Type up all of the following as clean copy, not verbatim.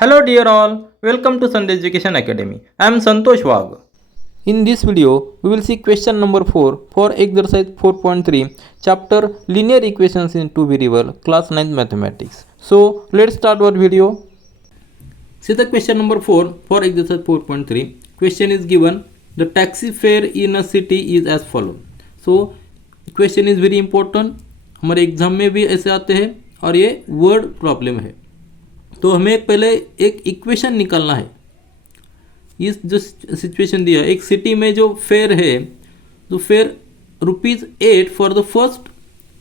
Hello dear all, welcome to Sunday Education Academy. I am Santosh Wagh. In this video, we will see question number 4 for exercise 4.3, chapter linear equations in two variable, class 9 mathematics. So, let's start our video. See the question number 4 for exercise 4.3. Question is given, the taxi fare in a city is as follows. So, question is very important. हमारे एग्जाम में भी ऐसे आते हैं और ये word problem है. तो हमें पहले एक इक्वेशन निकालना है. इस जो सिचुएशन दिया, एक सिटी में जो फेयर है, जो फेयर ₹8 for the first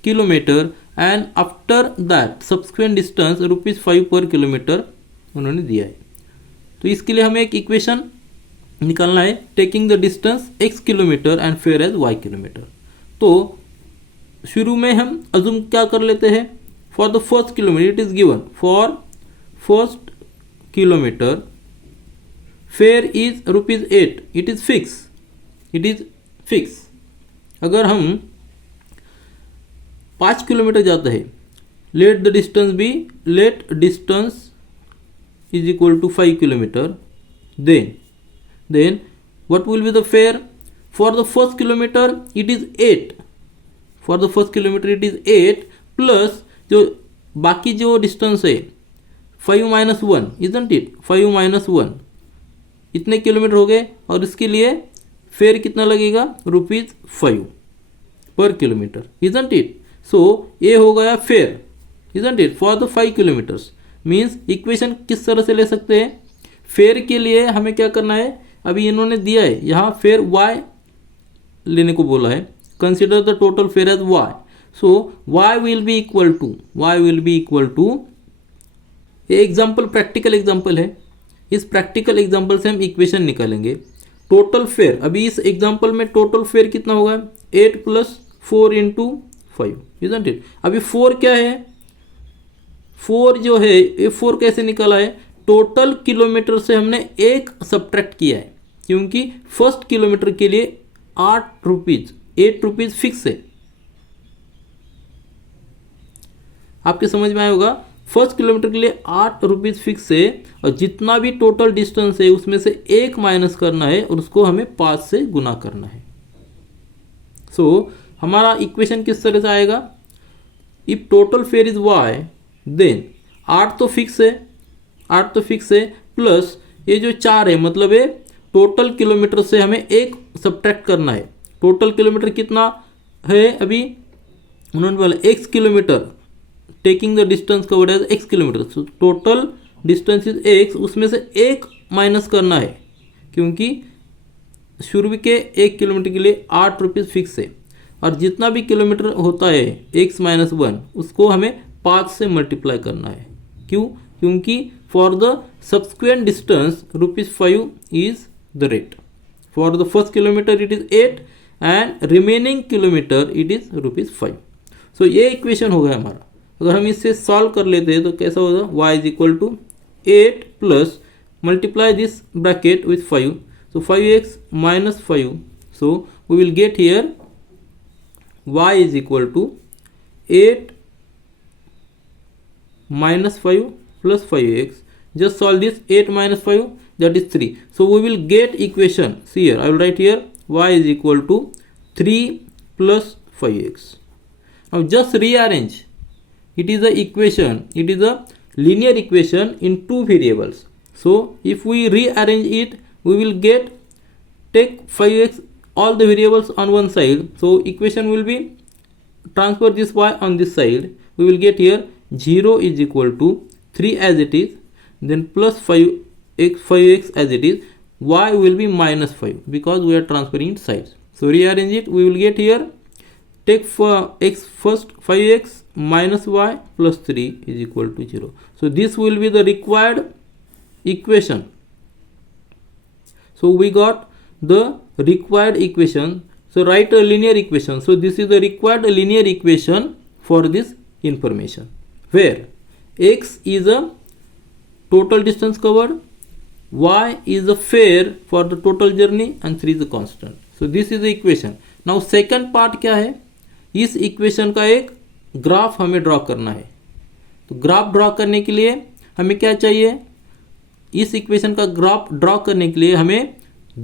kilometre and after that subsequent distance ₹5 पर किलोमीटर उन्होंने दिया है. तो इसके लिए हमें एक इक्वेशन निकालना है, taking the distance x kilometre and fare as y kilometre. तो शुरू में हम अजूम क्या कर लेते हैं, for the first kilometre it is given for first kilometre fare is ₹8. It is fix. अगर हम 5 किलोमीटर जाते हैं, let distance is equal to 5 kilometre, then what will be the fare for the first kilometer? It is 8. For the first kilometer it is 8 plus जो बाकी जो डिस्टेंस है 5 minus 1, isn't it? 5 minus 1 इतने किलोमीटर हो गए और इसके लिए फेयर कितना लगेगा, ₹5 पर किलोमीटर, isn't it? सो ये हो गया fair, isn't it? For the 5 kilometres. Means equation किस तरह से ले सकते हैं, फेयर के लिए हमें क्या करना है, अभी इन्होंने दिया है यहाँ फेयर y लेने को बोला है, consider the total fare as y. So y will be equal to ये एग्जाम्पल प्रैक्टिकल एग्जाम्पल है, इस प्रैक्टिकल एग्जाम्पल से हम इक्वेशन निकालेंगे. टोटल फेयर, अभी इस एग्जाम्पल में टोटल फेयर कितना होगा, 8 + 4 × 5, isn't it? अभी 4 क्या है, 4 जो है ये 4 कैसे निकाला है, टोटल किलोमीटर से हमने 1 सब्ट्रैक्ट किया है, क्योंकि फर्स्ट किलोमीटर के लिए ₹8 फिक्स है. आपके समझ में आया होगा, फर्स्ट किलोमीटर के लिए ₹8 फिक्स है और जितना भी टोटल डिस्टेंस है उसमें से 1 माइनस करना है और उसको हमें 5 से गुना करना है. सो हमारा इक्वेशन किस तरह से आएगा, if total fare is y, then 8 तो फिक्स है प्लस ये जो 4 है, मतलब ये टोटल किलोमीटर से हमें 1 सब्ट्रैक्ट करना है. टोटल किलोमीटर कितना है, अभी उन्होंने बोला x kilometre, taking the distance covered as x kilometre. So total distance is x, उसमें से 1 माइनस करना है, क्योंकि शुरू के 1 किलोमीटर के लिए ₹8 फिक्स है और जितना भी किलोमीटर होता है x - 1 उसको हमें 5 से मल्टीप्लाई करना है. क्यों, क्योंकि for the subsequent distance ₹5 is the rate. For the first kilometre it is 8 and remaining kilometre it is ₹5. सो ये इक्वेशन हो गया हमारा. अगर हम इससे सॉल्व कर लेते हैं तो कैसा होगा, y is equal to 8 plus multiply this bracket with 5, so 5x - 5. So we will get here y is equal to 8 - 5 plus 5x. Just solve this, 8 - 5, that is 3. So we will get equation. See here, I will write here y is equal to 3 plus 5x. Now just rearrange. It is a equation. It is a linear equation in two variables. So if we rearrange it, we will get, take 5x all the variables on one side. So equation will be, transfer this y on this side. We will get here 0 is equal to 3 as it is, then plus 5x as it is, y will be -5 because we are transferring sides. So rearrange it, we will get here, take for x first, 5x minus y plus 3 is equal to 0. So this will be the required equation. So we got the required equation. So write a linear equation. So this is the required linear equation for this information, where x is a total distance covered, y is a fare for the total journey and 3 is a constant. So this is the equation. Now second part क्या है, इस इक्वेशन का एक ग्राफ हमें ड्रॉ करना है. तो graph draw करने के लिए हमें क्या चाहिए, इस इक्वेशन का ग्राफ ड्रॉ करने के लिए हमें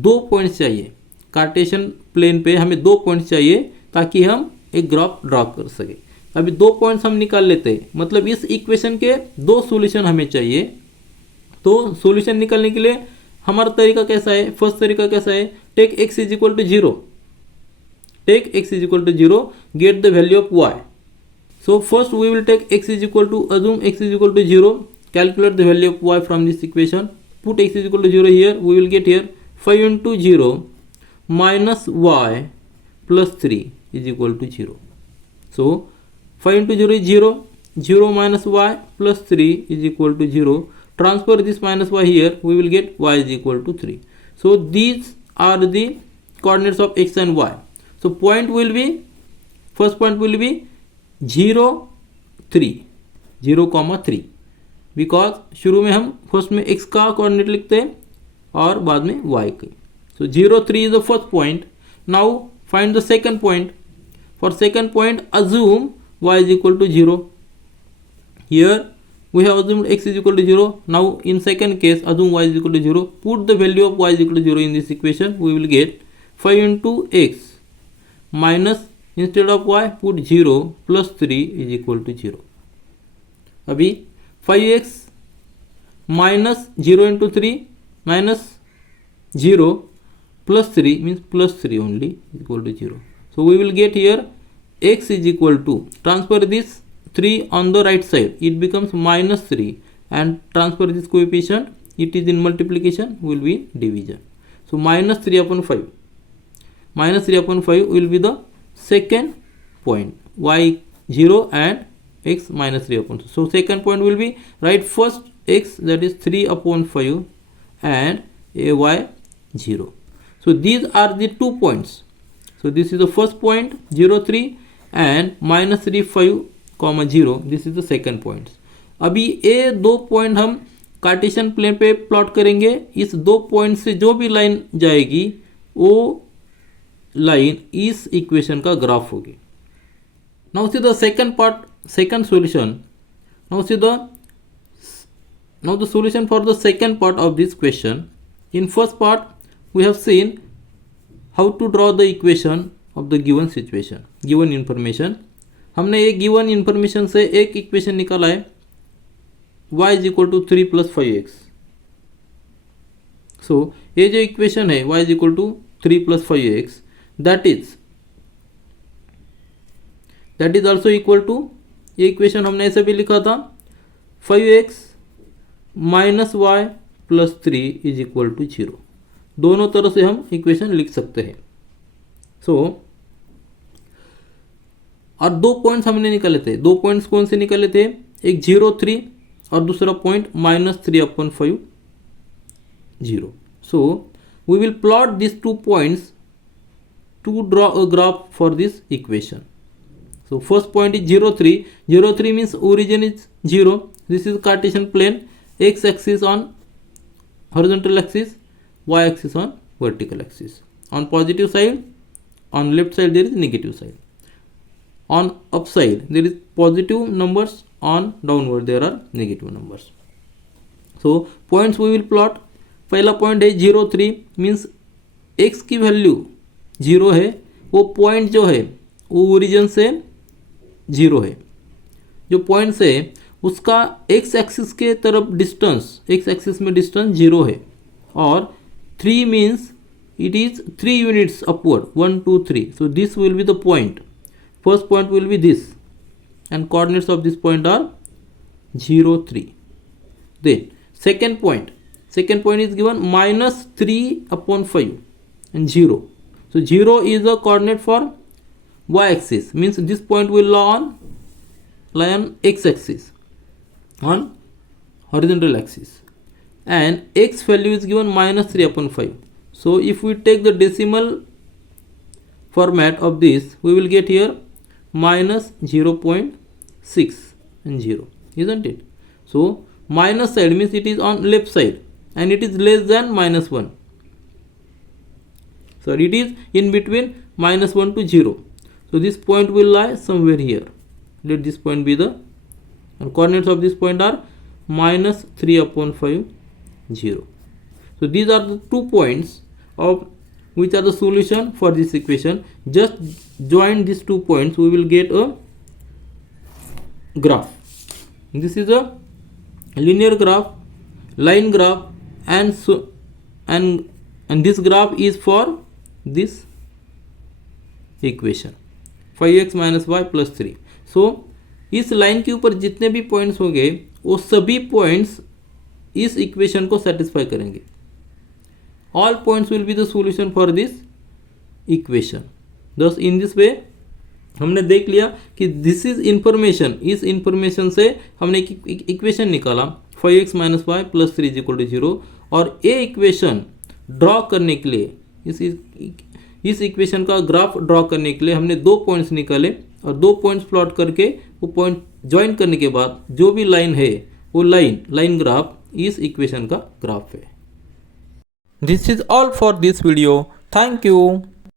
2 पॉइंट्स चाहिए। कार्टेशियन प्लेन पे हमें 2 पॉइंट्स चाहिए ताकि हम एक ग्राफ ड्रॉ कर सके। अभी 2 पॉइंट्स हम निकाल लेते हैं, मतलब इस इक्वेशन के 2 सॉल्यूशन हमें चाहिए। तो सॉल्यूशन निकालने के लिए हमारा तरीका कैसा है? फर्स्ट तरीका कैसा है? Take x is equal to 0, take x is equal to 0, get the value of y। So first we will take x is equal to, assume x is equal to 0, calculate the value of y from this equation, put x is equal to 0 here, we will get here 5 into 0 minus y plus 3 is equal to 0. So 5 into 0 is 0, 0 minus y plus 3 is equal to 0. Transfer this minus y here, we will get y is equal to 3. So these are the coordinates of x and y. So point will be, first point will be 0 3, 0,3, बिकॉज शुरू में हम फर्स्ट में x का कोऑर्डिनेट लिखते हैं और बाद में y के। So 0 3 is the first point. Now find the second point. For second point assume y is equal to 0। Here we have assumed x is equal to 0। Now in second case assume y is equal to 0, put the value of y is equal to 0 in this equation, we will get 5 into x minus, instead of y put 0 plus 3 is equal to 0. अभी 5x minus 0 into 3 minus 0 plus 3 means plus 3 only is equal to 0. So we will get here x is equal to, transfer this 3 on the right side, it becomes minus 3, and transfer this coefficient, it is in multiplication, will be division. So minus 3 upon 5, minus 3 upon 5 will be the second point, y 0 and x minus 3 upon 2. So second point will be, write first x, that is 3 upon 5, and a y 0. So these are the 2 points. So this is the first point 0 3 and minus 3 5 comma 0, this is the second point. अभी ये 2 पॉइंट हम Cartesian plane पे प्लॉट करेंगे। इस 2 पॉइंट से जो भी लाइन जाएगी वो लाइन इस इक्वेशन का ग्राफ होगी। Now see the second part, second solution. Now see the solution for the second part of this question. In first part we have seen how to draw the equation of the given situation, given information. हमने एक given information से एक equation निकाला है, y is equal to 3 plus 5x. So ये जो equation है y is equal to 3 plus 5x, that is also equal to, ये इक्वेशन हमने ऐसे भी लिखा था 5x minus y plus 3 is equal to 0. दोनों तरह से हम इक्वेशन लिख सकते हैं। सो और 2 पॉइंट्स हमने निकाले थे। 2 पॉइंट्स कौन से निकाले थे? एक 0 3 और दूसरा point minus 3 upon 5 0. So we will plot this 2 points to draw a graph for this equation. So first point is 0 3. 0 3 means origin is 0. This is Cartesian plane, x axis on horizontal axis, y axis on vertical axis. On positive side, on left side there is negative side. On up side there is positive numbers, on downward there are negative numbers. So points we will plot. पहला पॉइंट है 0 3 means x की वैल्यू 0 है, वो पॉइंट जो है वो ओरिजिन से 0 है। जो पॉइंट है उसका x एक्सिस के तरफ डिस्टेंस, x एक्सिस में डिस्टेंस 0 है, और 3 means it is 3 units upward, 1 2 3. So this will be the point. First point will be this and coordinates of this point are 0 3. Then second point is given minus 3 upon 5 and 0. So 0 is the coordinate for y axis, means this point will lie on x axis, on horizontal axis, and x value is given minus 3 upon 5. So if we take the decimal format of this, we will get here minus 0.6 and 0, isn't it? So minus side means it is on left side and it is less than minus 1. So it is in between minus 1 to 0. So this point will lie somewhere here. Let this point be the, and coordinates of this point are minus 3 upon 5 0. So these are the 2 points of which are the solution for this equation. Just join these 2 points, we will get a graph. This is a linear graph, line graph, and so and this graph is for this equation 5x minus y plus 3. So इस लाइन के ऊपर जितने भी पॉइंट्स होंगे वो सभी पॉइंट्स इस इक्वेशन को सेटिस्फाई करेंगे. All points will be the solution for this equation. Thus in this way हमने देख लिया कि दिस इज इंफॉर्मेशन. इस इंफॉर्मेशन से हमने एक इक्वेशन निकाला 5x minus y plus 3 is equal to 0. और ये इक्वेशन ड्रॉ करने के लिए इस इक्वेशन का ग्राफ ड्रॉ करने के लिए हमने 2 पॉइंट्स निकाले और 2 पॉइंट्स प्लॉट करके वो पॉइंट ज्वाइन करने के बाद जो भी लाइन है वो लाइन ग्राफ इस इक्वेशन का ग्राफ है. This is all for this video. Thank you.